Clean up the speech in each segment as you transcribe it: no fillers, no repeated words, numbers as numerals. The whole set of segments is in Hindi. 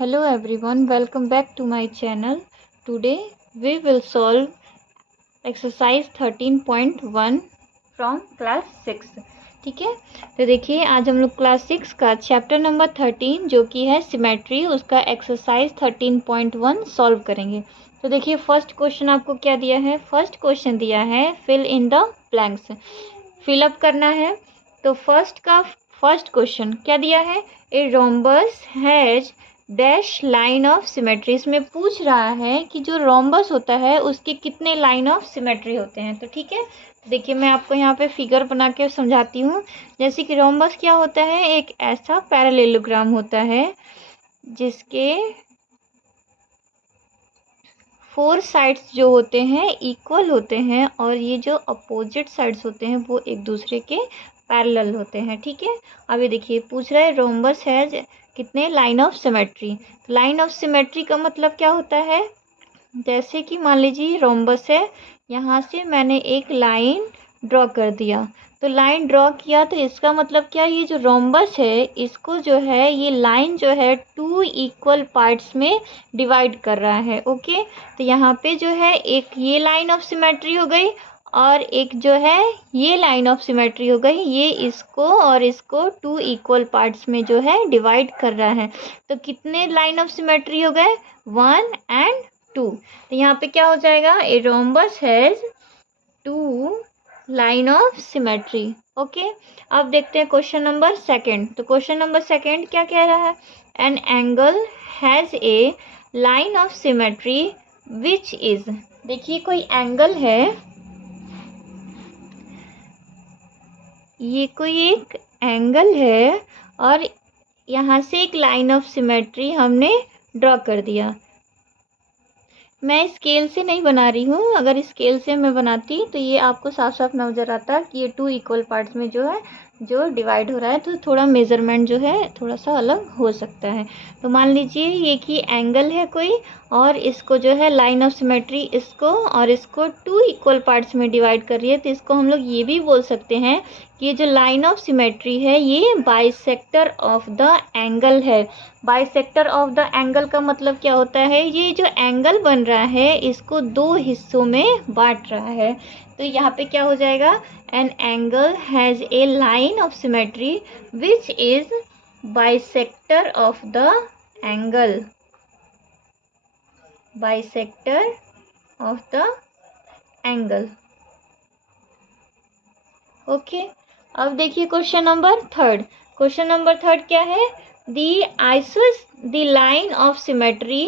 Hello everyone, welcome back to my channel. Today we will solve exercise 13.1 from class 6. ठीक है, तो देखिए आज हम लोग क्लास 6 का चैप्टर नंबर 13 जो कि है सिमेट्री, उसका एक्सरसाइज 13.1 सॉल्व करेंगे। तो देखिए फर्स्ट क्वेश्चन आपको क्या दिया है। फर्स्ट क्वेश्चन दिया है fill in the blanks, fill up करना है। तो फर्स्ट क्वेश्चन क्या दिया है, a rhombus has dash line of symmetry. इसमें पूछ रहा है कि जो रोम्बस होता है उसके कितने लाइन ऑफ सिमेट्री होते हैं। तो ठीक है, देखिए मैं आपको यहाँ पे फिगर बना के समझाती हूँ। जैसे कि रोम्बस क्या होता है, एक ऐसा पैरेललोग्राम होता है जिसके 4 साइड्स जो होते हैं इक्वल होते हैं और ये जो अपोजिट साइड्स होते हैं वो एक दूसरे के पैरेलल होते हैं। ठीक है, अब ये देखिए पूछ रहा है रोम्बस है कितने line of symmetry. Line of symmetry का मतलब क्या होता है, जैसे कि मान लीजिए रोम्बस है, यहाँ से मैंने एक लाइन ड्रॉ कर दिया। तो लाइन ड्रॉ किया तो इसका मतलब क्या, ये जो रोम्बस है इसको जो है ये लाइन जो है 2 इक्वल पार्ट्स में डिवाइड कर रहा है। ओके, तो यहाँ पे जो है एक ये लाइन ऑफ सिमेट्री हो गई और एक जो है ये लाइन ऑफ सिमेट्री हो गई। ये इसको और इसको 2 इक्वल पार्ट्स में जो है डिवाइड कर रहा है। तो कितने लाइन ऑफ सिमेट्री हो गए, 1 एंड 2। तो यहाँ पे क्या हो जाएगा, ए rhombus has 2 line of symmetry. Okay, अब देखते हैं क्वेश्चन नंबर सेकंड। तो क्वेश्चन नंबर सेकंड क्या कह रहा है, an angle has a line of symmetry which is. देखिए कोई एंगल है, ये कोई एक एंगल है और यहाँ से एक लाइन ऑफ सिमेट्री हमने ड्रॉ कर दिया। मैं स्केल से नहीं बना रही हूँ, अगर स्केल से मैं बनाती तो ये आपको साफ साफ नजर आता कि ये 2 इक्वल पार्ट्स में जो है जो डिवाइड हो रहा है, तो थोड़ा मेज़रमेंट जो है थोड़ा सा अलग हो सकता है। तो मान लीजिए ये कि एंगल है कोई और इसको जो है लाइन ऑफ सिमेट्री इसको और इसको 2 इक्वल पार्ट्स में डिवाइड कर रही है। तो इसको हम लोग ये भी बोल सकते हैं कि ये जो लाइन ऑफ सिमेट्री है ये बाइसेक्टर ऑफ द एंगल है। बाइसेक्टर ऑफ द एंगल का मतलब क्या होता है, ये जो एंगल बन रहा है इसको 2 हिस्सों में बांट रहा है। तो यहाँ पे क्या हो जाएगा, an angle has a line of symmetry which is bisector of the angle, bisector of the angle. Okay, अब देखिए question number third. Question number third क्या है, the line of symmetry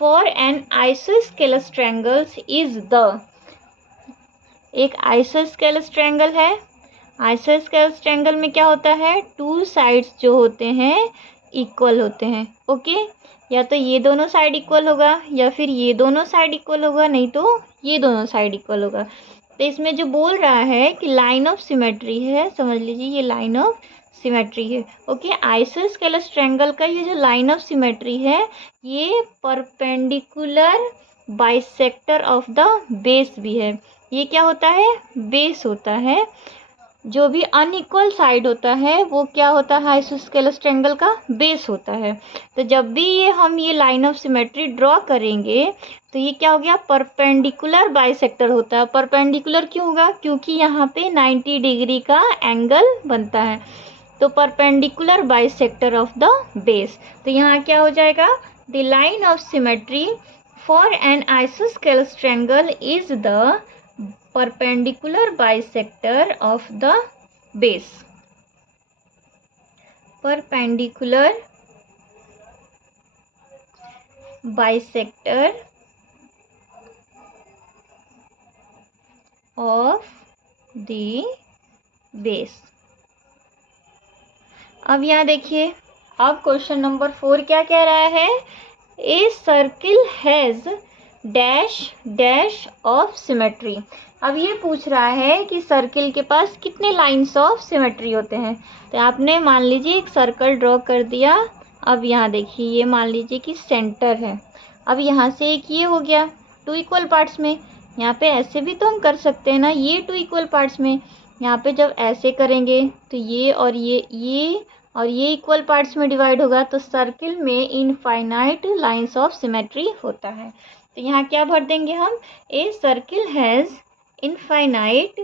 for an isosceles triangles is the। एक आइसोस्केलस ट्रायंगल है। आइसोस्केलस ट्रायंगल में क्या होता है, 2 साइड्स जो होते हैं इक्वल होते हैं। ओके, या तो ये दोनों साइड इक्वल होगा या फिर ये दोनों साइड इक्वल होगा, नहीं तो ये दोनों साइड इक्वल होगा। तो इसमें जो बोल रहा है कि लाइन ऑफ सिमेट्री है, समझ लीजिए ये लाइन ऑफ सिमेट्री है। ओके, आइसोस्केलस ट्रायंगल का ये जो लाइन ऑफ सिमेट्री है ये perpendicular bisector of the base भी है। ये क्या होता है, बेस होता है। जो भी अनइक्वल साइड होता है वो क्या होता है, आइसोस्केलस ट्रायंगल का बेस होता है। तो जब भी हम ये लाइन ऑफ सिमेट्री ड्रॉ करेंगे तो ये क्या हो गया, परपेंडिकुलर बाइसेक्टर होता है। परपेंडिकुलर क्यों होगा, क्योंकि यहाँ पे 90 डिग्री का एंगल बनता है। तो perpendicular bisector of the base. तो यहाँ क्या हो जाएगा, the line of symmetry for an isosceles triangle is the perpendicular bisector of the base। perpendicular bisector of the base। अब यहाँ देखिए, अब क्वेश्चन नंबर 4 क्या कह रहा है, a circle has dash dash of symmetry. अब ये पूछ रहा है कि सर्किल के पास कितने लाइंस ऑफ सिमेट्री होते हैं। तो आपने मान लीजिए एक सर्कल ड्रॉ कर दिया। अब यहाँ देखिए ये मान लीजिए कि सेंटर है। अब यहाँ से एक ये हो गया 2 इक्वल पार्ट्स में। यहाँ पे ऐसे भी तो हम कर सकते हैं ना, ये 2 इक्वल पार्ट्स में। यहाँ पे जब ऐसे करेंगे तो ये और ये और ये इक्वल पार्ट्स में डिवाइड होगा, तो सर्किल में इनफाइनाइट लाइंस ऑफ सिमेट्री होता है। तो यहाँ क्या भर देंगे हम, ए circle has infinite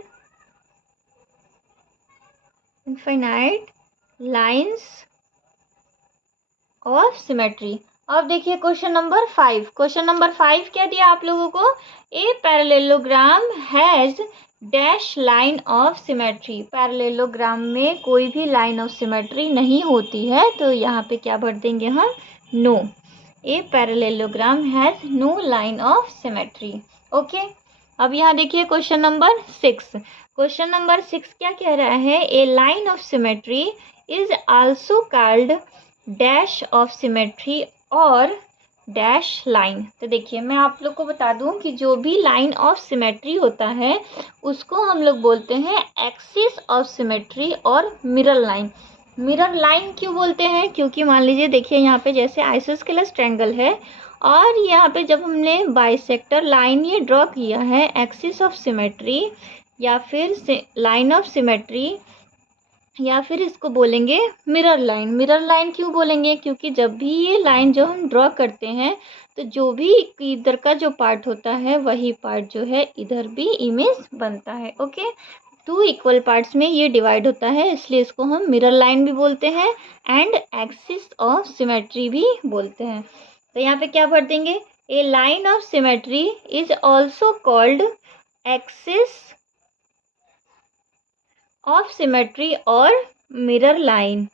lines of symmetry. अब देखिए क्वेश्चन नंबर 5। क्वेश्चन नंबर 5 क्या दिया आप लोगों को, ए parallelogram has dash line of symmetry. Parallelogram में कोई भी लाइन ऑफ सिमेट्री नहीं होती है, तो यहाँ पे क्या भर देंगे हम, no. A parallelogram has no line of symmetry. Okay, अब यहाँ देखिए क्वेश्चन नंबर 6। क्वेश्चन नंबर 6 क्या कह रहा है, a line of symmetry is also called dash of symmetry और डैश लाइन। तो देखिए मैं आप लोग को बता दूं कि जो भी लाइन ऑफ सिमेट्री होता है उसको हम लोग बोलते हैं एक्सिस ऑफ सिमेट्री और मिरर लाइन। मिरर लाइन क्यों बोलते हैं, क्योंकि मान लीजिए देखिए यहाँ पे जैसे आइसोस्केलस ट्रायंगल है और यहाँ पे जब हमने बाइसेक्टर लाइन ये ड्रॉ किया है एक्सिस ऑफ सिमेट्री या फिर लाइन ऑफ सिमेट्री या फिर इसको बोलेंगे मिरर लाइन। मिरर लाइन क्यों बोलेंगे, क्योंकि जब भी ये लाइन जो हम ड्रॉ करते हैं तो जो भी इधर का जो पार्ट होता है वही पार्ट जो है इधर भी इमेज बनता है। ओके, 2 इक्वल पार्ट्स में ये डिवाइड होता है, इसलिए इसको हम मिरर लाइन भी बोलते हैं एंड एक्सिस ऑफ सिमेट्री भी बोलते हैं। तो यहाँ पे क्या भर देंगे, a line of symmetry is also called axis of symmetry और मिरर लाइन।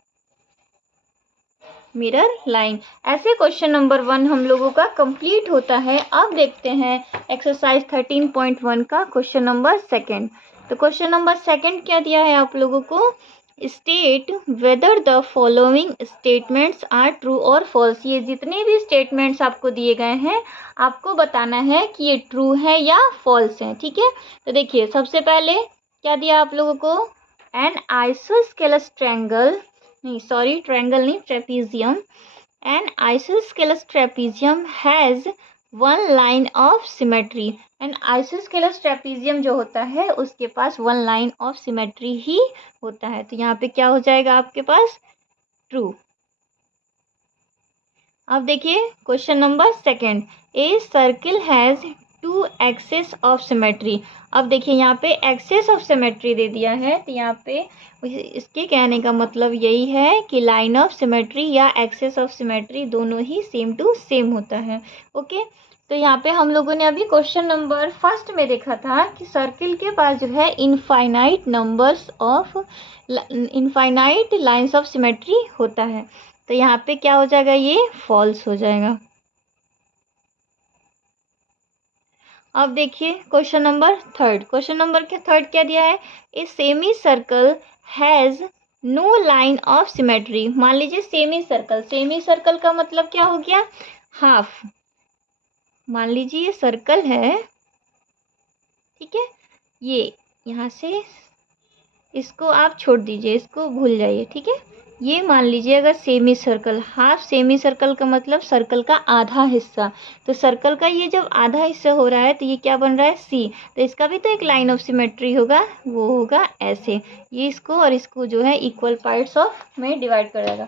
Mirror line. ऐसे क्वेश्चन नंबर 1 हम लोगों का कंप्लीट होता है। अब देखते हैं एक्सरसाइज 13.1 का क्वेश्चन नंबर 2। तो क्वेश्चन नंबर 2 क्या दिया है आप लोगों को, state whether the following statements are true और फॉल्स। ये जितने भी स्टेटमेंट्स आपको दिए गए हैं आपको बताना है कि ये ट्रू है या फॉल्स है। ठीक है, तो देखिए सबसे पहले क्या दिया आप लोगों को, एन आइसोस्केलस ट्रायंगल ट्रायंगल नहीं, trapezium. An isosceles trapezium has 1 line of symmetry. An isosceles trapezium जो होता है उसके पास 1 लाइन ऑफ सिमेट्री ही होता है। तो यहाँ पे क्या हो जाएगा आपके पास, ट्रू। अब देखिए question number 2, a circle has 2 axes of symmetry. अब देखिए यहाँ पे एक्सेस ऑफ सिमेट्री दे दिया है, तो यहाँ पे इसके कहने का मतलब यही है कि लाइन ऑफ सिमेट्री या एक्सेस ऑफ सिमेट्री दोनों ही सेम टू सेम होता है। ओके, तो यहाँ पे हम लोगों ने अभी क्वेश्चन नंबर 1 में देखा था कि सर्किल के पास जो है इनफाइनाइट लाइंस ऑफ सिमेट्री होता है। तो यहाँ पे क्या हो जाएगा, ये फॉल्स हो जाएगा। अब देखिए क्वेश्चन नंबर 3। क्वेश्चन नंबर के 3 क्या दिया है, a semi circle has no line of symmetry. मान लीजिए सेमी सर्कल का मतलब क्या हो गया, हाफ। मान लीजिए ये सर्कल है, ठीक है, ये यहाँ से इसको आप छोड़ दीजिए, इसको भूल जाइए। ठीक है, ये मान लीजिए अगर semi circle, half semi circle का मतलब सर्कल का आधा हिस्सा। तो सर्कल का ये जब आधा हिस्सा हो रहा है तो ये क्या बन रहा है, सी। तो इसका भी तो एक लाइन ऑफ सिमेट्री होगा, वो होगा ऐसे। ये इसको और इसको जो है इक्वल पार्ट्स ऑफ में डिवाइड कर देगा।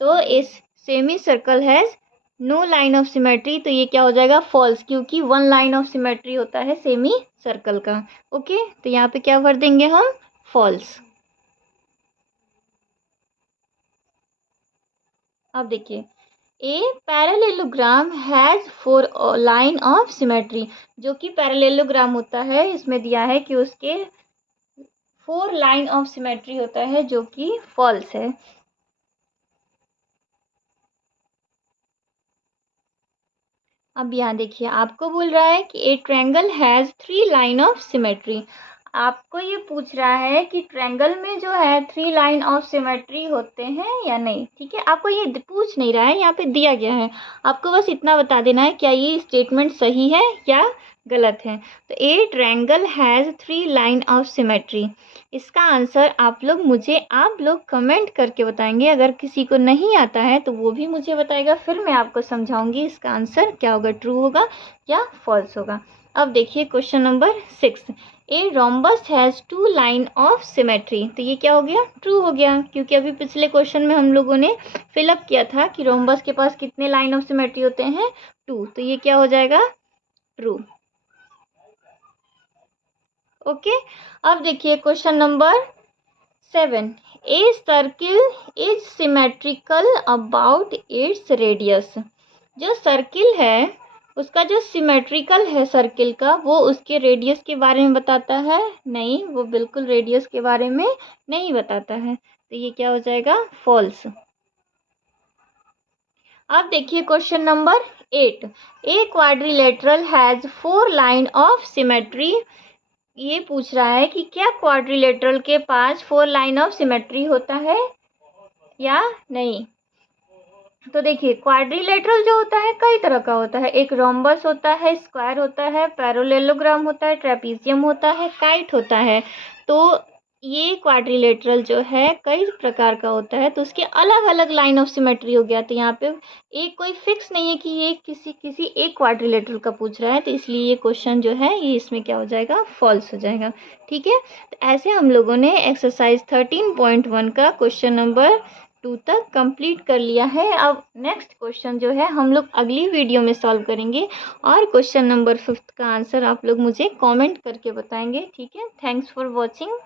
तो इस semi circle has no line of symmetry, तो ये क्या हो जाएगा, फॉल्स, क्योंकि 1 लाइन ऑफ सिमेट्री होता है सेमी सर्कल का। ओके, तो यहाँ पे क्या भर देंगे हम, फॉल्स। अब देखिए, a parallelogram has 4 line of symmetry. जो कि पैरेललोग्राम होता है इसमें दिया है कि उसके 4 लाइन ऑफ सिमेट्री होता है, जो कि फॉल्स है। अब यहाँ देखिए आपको बोल रहा है कि ए triangle has 3 line of symmetry. आपको ये पूछ रहा है कि ट्रायंगल में जो है 3 लाइन ऑफ सिमेट्री होते हैं या नहीं। ठीक है, आपको ये पूछ नहीं रहा है, यहाँ पे दिया गया है, आपको बस इतना बता देना है क्या ये स्टेटमेंट सही है या गलत है। तो ए triangle has 3 line of symmetry, इसका आंसर आप लोग कमेंट करके बताएंगे। अगर किसी को नहीं आता है तो वो भी मुझे बताएगा, फिर मैं आपको समझाऊंगी इसका आंसर क्या होगा, ट्रू होगा या फॉल्स होगा। अब देखिए question number 6, a rhombus has 2 line of symmetry. तो ये क्या हो गया, ट्रू हो गया, क्योंकि अभी पिछले क्वेश्चन में हम लोगों ने फिलअप किया था कि रोम्बस के पास कितने लाइन ऑफ सिमेट्री होते हैं, 2। तो ये क्या हो जाएगा, ट्रू। ओके, अब देखिए question number 7। A circle is symmetrical about its radius. जो सर्किल है उसका जो सिमेट्रिकल है सर्किल का, वो उसके रेडियस के बारे में बताता है? नहीं, वो बिल्कुल रेडियस के बारे में नहीं बताता है। तो ये क्या हो जाएगा, फॉल्स। अब देखिए question number 8। A quadrilateral has 4 line of symmetry. ये पूछ रहा है कि क्या क्वाड्रिलेटरल के पास 4 लाइन ऑफ सिमेट्री होता है या नहीं। तो देखिए क्वाड्रिलेटरल जो होता है कई तरह का होता है। एक रोम्बस होता है, स्क्वायर होता है, पैरेललोग्राम होता है, ट्रेपीजियम होता है, काइट होता है। तो ये क्वाड्रिलेटरल जो है कई प्रकार का होता है, तो उसके अलग अलग लाइन ऑफ सिमेट्री हो गया। तो यहाँ पे एक कोई फिक्स नहीं है कि ये किसी एक क्वाड्रिलेटरल का पूछ रहा है, तो इसलिए ये क्वेश्चन जो है ये इसमें क्या हो जाएगा, फॉल्स हो जाएगा। ठीक है, तो ऐसे हम लोगों ने एक्सरसाइज 13.1 का क्वेश्चन नंबर 2 तक कंप्लीट कर लिया है। अब नेक्स्ट क्वेश्चन जो है हम लोग अगली वीडियो में सॉल्व करेंगे, और क्वेश्चन नंबर 5 का आंसर आप लोग मुझे कमेंट करके बताएंगे। ठीक है, थैंक्स फॉर वॉचिंग।